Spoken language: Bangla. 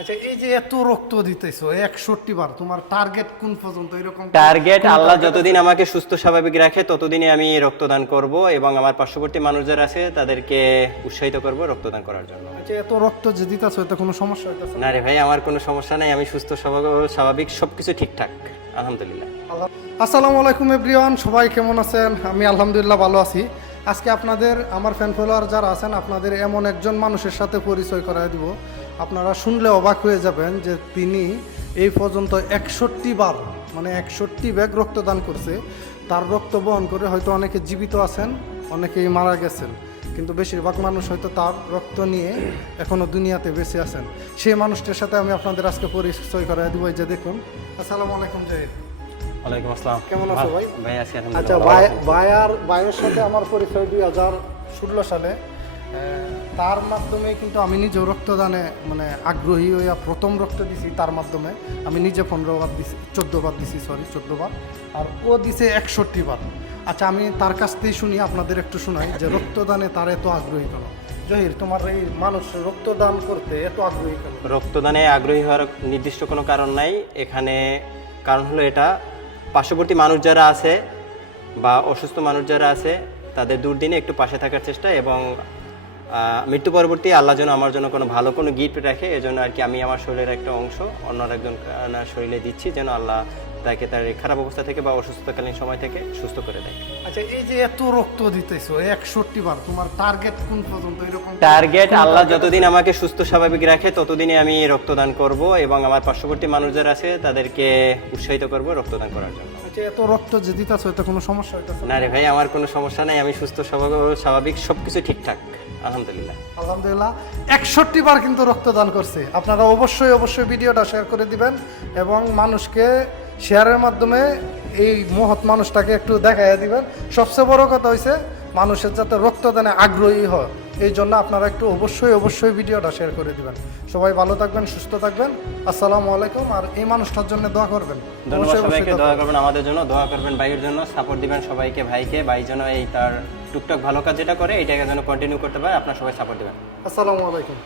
আচ্ছা, এই যে এত রক্ত দিতেছো 61 বার, তোমার টার্গেট কোন পর্যন্ত? এরকম টার্গেট আল্লাহ যতদিন আমাকে সুস্থ স্বাভাবিক রাখে ততদিনই আমি রক্তদান করব এবং আমার পার্শ্ববর্তী মানুষ যারা আছে তাদেরকে উৎসাহিত করব রক্তদান করার জন্য। আচ্ছা, এত রক্ত যে দিতেছো এতে কোনো সমস্যা হইতেছে না রে ভাই, আমার কোনো সমস্যা নাই, আমি সুস্থ স্বাভাবিক সবকিছু ঠিকঠাক আলহামদুলিল্লাহ। আসসালামু আলাইকুম এভরিওয়ান, সবাই কেমন আছেন? আমি আলহামদুলিল্লাহ ভালো আছি। আজকে আপনাদের আমার ফ্যান ফলোয়ার যারা আছেন আপনাদের এমন একজন মানুষের সাথে পরিচয় করায় দিব, আপনারা শুনলে অবাক হয়ে যাবেন যে তিনি এই পর্যন্ত 61 বার মানে 61 ব্যাগ রক্তদান করছে। তার রক্ত বহন করে হয়তো অনেকে জীবিত আছেন, অনেকেই মারা গেছেন, কিন্তু বেশিরভাগ মানুষ হয়তো তার রক্ত নিয়ে এখনও দুনিয়াতে বেঁচে আছেন। সেই মানুষটার সাথে আমি আপনাদের আজকে পরিচয় করায় দিব। এই যে দেখুন। আসসালামু আলাইকুম জাহিদ। ওয়ালাইকুম আসসালাম। কেমন আছো ভাই? ভাই আছি আচ্ছা, আলহামদুলিল্লাহ। ভাইয়ের সাথে আমার পরিচয় 2016 সালে। তার মাধ্যমে কিন্তু আমি নিজেও রক্তদানে মানে আগ্রহী হইয়া প্রথম রক্ত দিছি তার মাধ্যমে। আমি নিজে 15 বার দিছি, 14 বার দিছি, 14 বার, আর ও দিছে 61 বার। আচ্ছা, আমি তার কাছ থেকেই শুনি, আপনাদের একটু শোনাই যে রক্তদানে তার এত আগ্রহী কেন। জহির, তোমার এই মানুষ রক্তদান করতে এত আগ্রহী কেন? রক্তদানে আগ্রহী হওয়ার নির্দিষ্ট কোনো কারণ নাই এখানে। কারণ হলো এটা, পার্শ্ববর্তী মানুষ যারা আছে বা অসুস্থ মানুষ যারা আছে তাদের দুর্দিনে একটু পাশে থাকার চেষ্টা, এবং মৃত্যু পরবর্তী আল্লাহ যেন আমার জন্য কোনো ভালো কোনো গিফট রাখে, এজন্য আর কি আমি আমার শরীরের একটা অংশ অন্য একজন শরীরে দিচ্ছি, যেন আল্লাহ তাকে তার এই খারাপ অবস্থা থেকে বা অসুস্থতাকালীন সময় থেকে সুস্থ করে দেয়। আচ্ছা, এই যে এত রক্ত দিতেছো 61 বার, তোমার টার্গেট কোন পর্যন্ত? এরকম টার্গেট আল্লাহ যতদিন আমাকে সুস্থ স্বাভাবিক রাখে ততদিনই আমি রক্তদান করব এবং আমার পার্শ্ববর্তী মানুষ যারা আছে তাদেরকে উৎসাহিত করব রক্তদান করার জন্য। আচ্ছা, এত রক্ত যে দিতেছো এতে কোনো সমস্যা হইতেছে? না রে ভাই, আমার কোনো সমস্যা নাই, আমি সুস্থ স্বাভাবিক সবকিছু ঠিকঠাক আলহামদুলিল্লাহ। আলহামদুলিল্লাহ। 61 বার কিন্তু রক্তদান করছে। আপনারা অবশ্যই ভিডিওটা শেয়ার করে দিবেন এবং মানুষকে শেয়ারের মাধ্যমে এই মহৎ মানুষটাকে একটু দেখাইয়া দিবেন। সবচেয়ে বড় কথা হয়েছে মানুষের যাতে রক্তদানে আগ্রহী হয়, এই জন্য আপনারা একটু অবশ্যই ভিডিওটা শেয়ার করে দিবেন। সবাই ভালো থাকবেন, সুস্থ থাকবেন। আসসালামু আলাইকুম। আর এই মানুষটার জন্য দোয়া করবেন। ধন্যবাদ সবাইকে, দোয়া করবেন আমাদের জন্য, দোয়া করবেন ভাইয়ের জন্য, সাপোর্ট দিবেন সবাইকে ভাইকে। ভাই যেন এই তার টুকটাক ভালো কাজ যেটা করে এটাকে যেন কন্টিনিউ করতে পারে, আপনারা সবাই সাপোর্ট দিবেন। আসসালামু আলাইকুম।